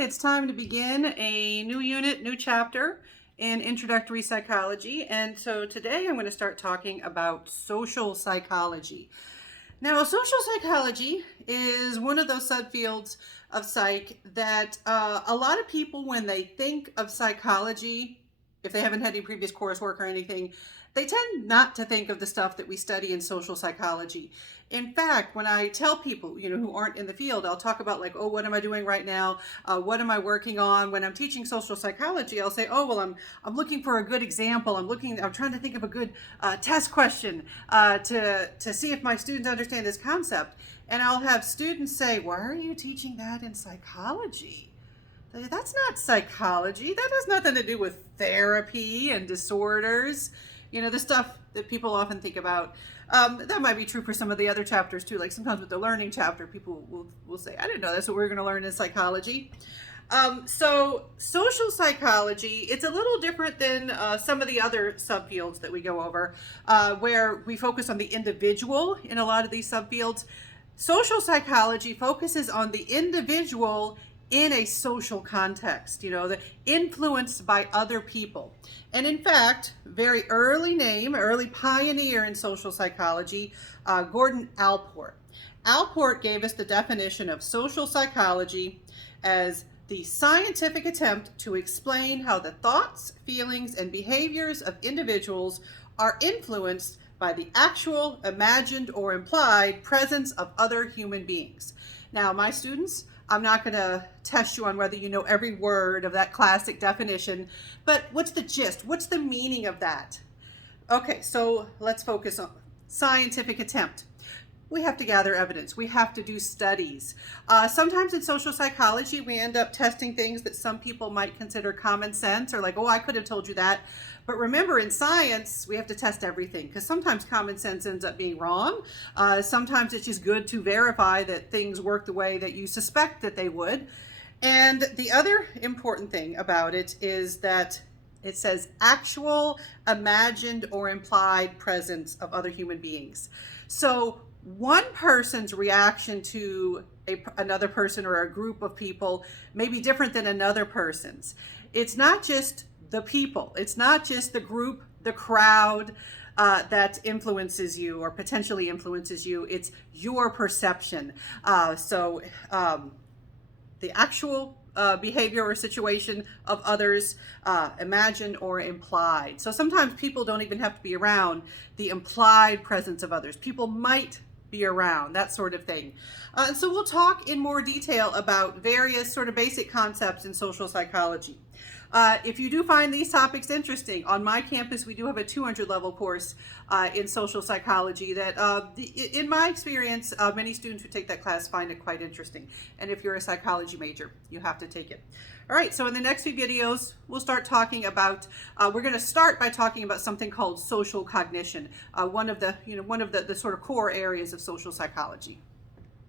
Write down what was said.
it's time to begin a new unit, new chapter in Introductory Psychology. And so today I'm going to start talking about social psychology. Now, social psychology is one of those subfields of psych that a lot of people, when they think of psychology, if they haven't had any previous coursework or anything, they tend not to think of the stuff that we study in social psychology. In fact, when I tell people, who aren't in the field, I'll talk about like, oh, what am I doing right now? What am I working on? When I'm teaching social psychology, I'll say, oh, well, I'm looking for a good example. I'm trying to think of a good test question to see if my students understand this concept. And I'll have students say, why are you teaching that in psychology? That's not psychology. That has nothing to do with therapy and disorders. The stuff that people often think about. That might be true for some of the other chapters too. Like sometimes with the learning chapter, people will say, I didn't know that's what we were going to learn in psychology. So social psychology, it's a little different than some of the other subfields that we go over, where we focus on the individual in a lot of these subfields. Social psychology focuses on the individual in a social context, the influenced by other people. And in fact, very early pioneer in social psychology, Gordon Allport. Allport gave us the definition of social psychology as the scientific attempt to explain how the thoughts, feelings, and behaviors of individuals are influenced by the actual, imagined, or implied presence of other human beings. Now, my students, I'm not going to test you on whether you know every word of that classic definition, but what's the gist? What's the meaning of that? Okay, so let's focus on scientific attempt. We have to gather evidence. We have to do studies. Sometimes in social psychology, we end up testing things that some people might consider common sense or like, oh, I could have told you that. But remember, in science, we have to test everything because sometimes common sense ends up being wrong. Sometimes it's just good to verify that things work the way that you suspect that they would. And the other important thing about it is that it says actual, imagined, or implied presence of other human beings. So one person's reaction to another person or a group of people may be different than another person's. It's not just the people. It's not just the group, the crowd that influences you or potentially influences you. It's your perception. So the actual behavior or situation of others, imagined or implied. So sometimes people don't even have to be around the implied presence of others. People might be around, that sort of thing. And so we'll talk in more detail about various sort of basic concepts in social psychology. If you do find these topics interesting, on my campus we do have a 200 level course in social psychology that in my experience many students who take that class find it quite interesting, and if you're a psychology major you have to take it. All right, so in the next few videos we'll start talking about we're going to start by talking about something called social cognition, one of the sort of core areas of social psychology.